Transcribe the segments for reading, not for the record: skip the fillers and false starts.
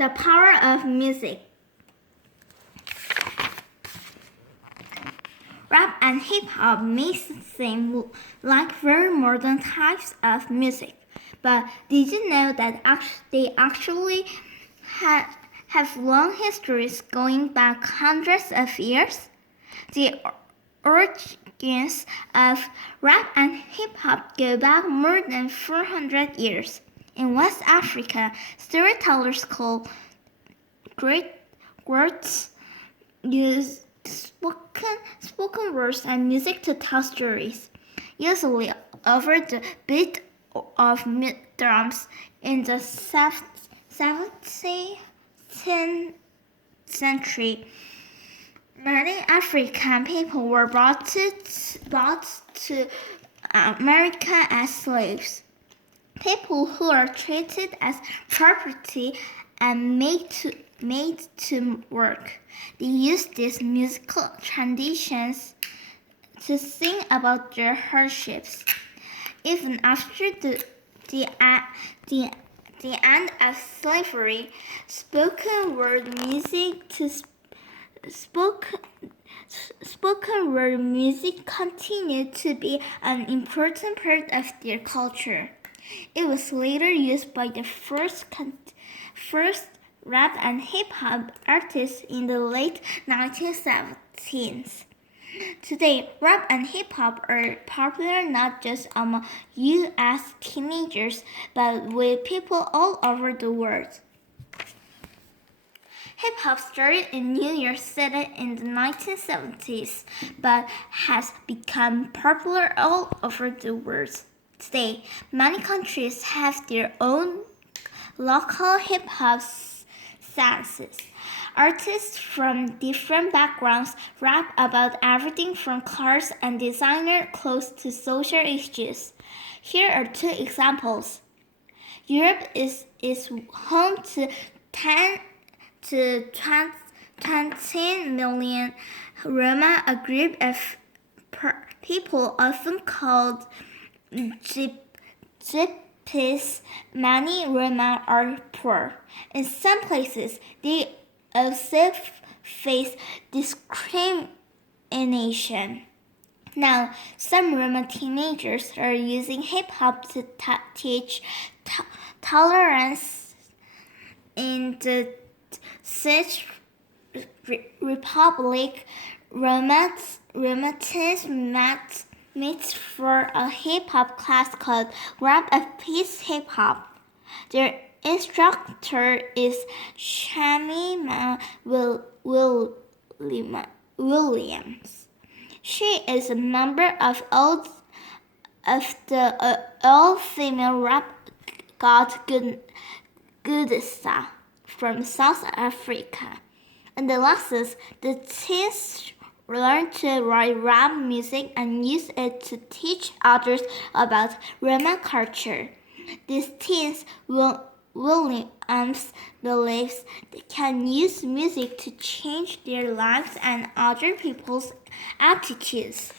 The power of music. Rap and hip-hop may seem like very modern types of music, but did you know that they actually have long histories going back hundreds of years? The origins of rap and hip-hop go back more than 400 years. In West Africa, storytellers called Greats use spoken words and music to tell stories, usually over the beat of drums. In the 17th century, many African people were brought to America as slaves, people who are treated as property and made to work. They used these musical traditions to sing about their hardships. Even after the end of slavery, spoken word continued to be an important part of their culture. It was later used by the first rap and hip-hop artists in the late 1970s. Today, rap and hip-hop are popular not just among U.S. teenagers, but with people all over the world. Hip-hop started in New York City in the 1970s, but has become popular all over the world. Today, many countries have their own local hip-hop scenes. Artists from different backgrounds rap about everything from cars and designer clothes to social issues. Here are two examples. Europe is home to 20 million Roma, a group of people often called Gypsies. Many Roma are poor. In some places, they also face discrimination. Now, some Roma teenagers are using hip-hop to teach tolerance. In the Czech Republic, Roma teens meet for a hip-hop class called Rap of Peace Hip Hop. Their instructor is Shamima Williams. She is a member of the all-female rap god Gudsa from South Africa. In the lessons, the teens learn to write rap music and use it to teach others about Roma culture. These teens Williams believes they can use music to change their lives and other people's attitudes.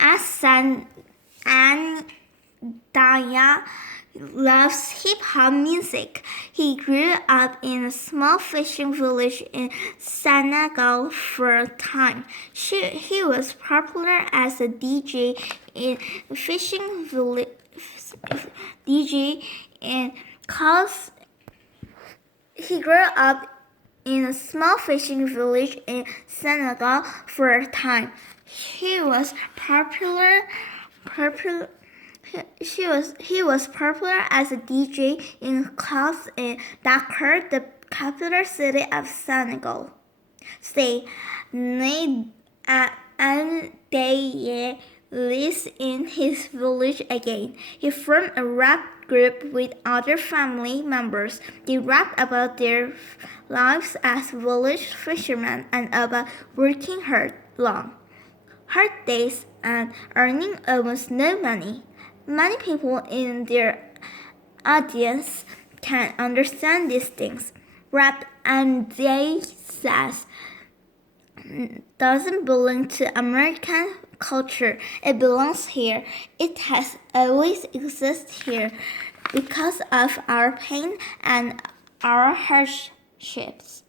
As Daya loves hip-hop music. He grew up in a small fishing village in Senegal for a time. He was popular as a DJ in fishing village. He grew up in a small fishing village in Senegal for a time. He was popular as a DJ in clubs in Dakar, the capital city of Senegal. Today, Ndeye lives in his village again. He formed a rap group with other family members. They rap about their lives as village fishermen and about working hard days and earning almost no money. Many people in their audience can understand these things. Rap, and they says, doesn't belong to American culture. It belongs here. It has always existed here. because of our pain and our hardships,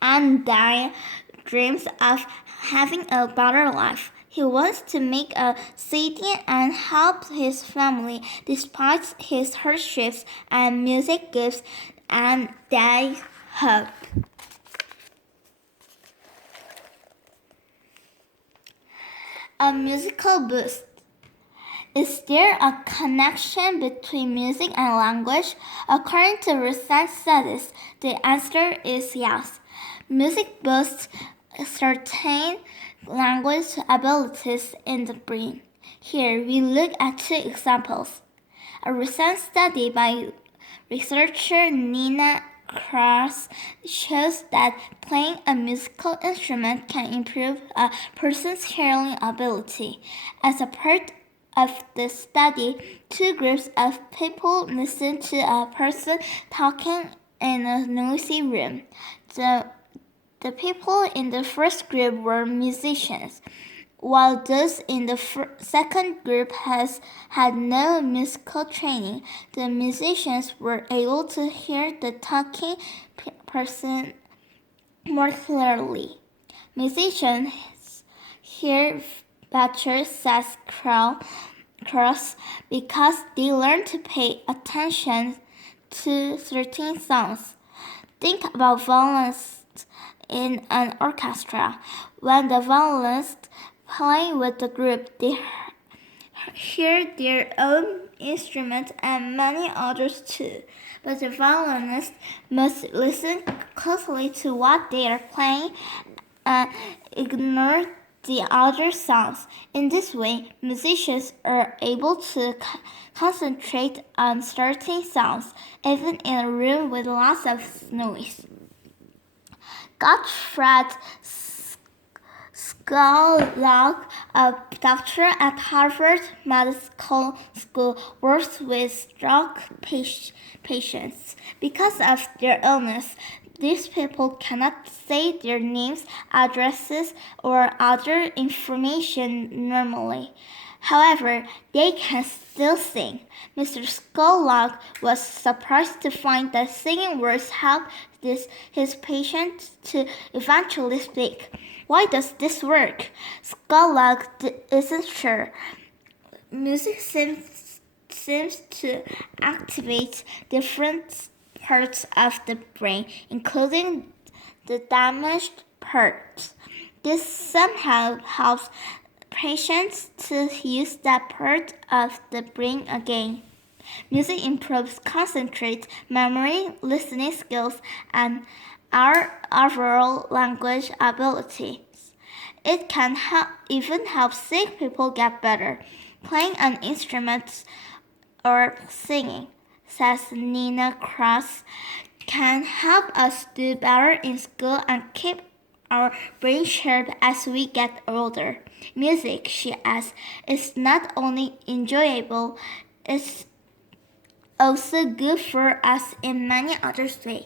and Dai dreams of having a better life. He wants to make a city and help his family despite his hardships, and music gives and Dai hope. A musical boost. Is there a connection between music and language? According to recent studies, the answer is yes. Music boosts certain language abilities in the brain. Here we look at two examples. A recent study by researcher Nina Cross shows that playing a musical instrument can improve a person's hearing ability. As a part of the study, two groups of people listened to a person talking in a noisy room. The people in the first group were musicians, while those in the second group had no musical training. The musicians were able to hear the talking person more clearly. Musicians hear better, says Cross, because they learn to pay attention to certain sounds. Think about violinists in an orchestra. When the violinists play with the group, they hear their own instrument and many others too. But the violinist must listen closely to what they are playing and ignore the other sounds. In this way, musicians are able to concentrate on certain sounds, even in a room with lots of noise. Gottfried Skollag, a doctor at Harvard Medical School, works with stroke patients. Because of their illness, these people cannot say their names, addresses, or other information normally. However, they can still sing. Mr. Skollag was surprised to find that singing words help his patients to eventually speak. Why does this work? Skollag isn't sure. Music seems to activate different parts of the brain, including the damaged parts. This somehow helps patients to use that part of the brain again. Music improves concentration, memory, listening skills, and our overall language abilities. It can even help sick people get better. Playing an instrument or singing, says Nina Cross, can help us do better in school and keep our brain sharp as we get older. Music, she adds, is not only enjoyable, it's also good for us in many other ways.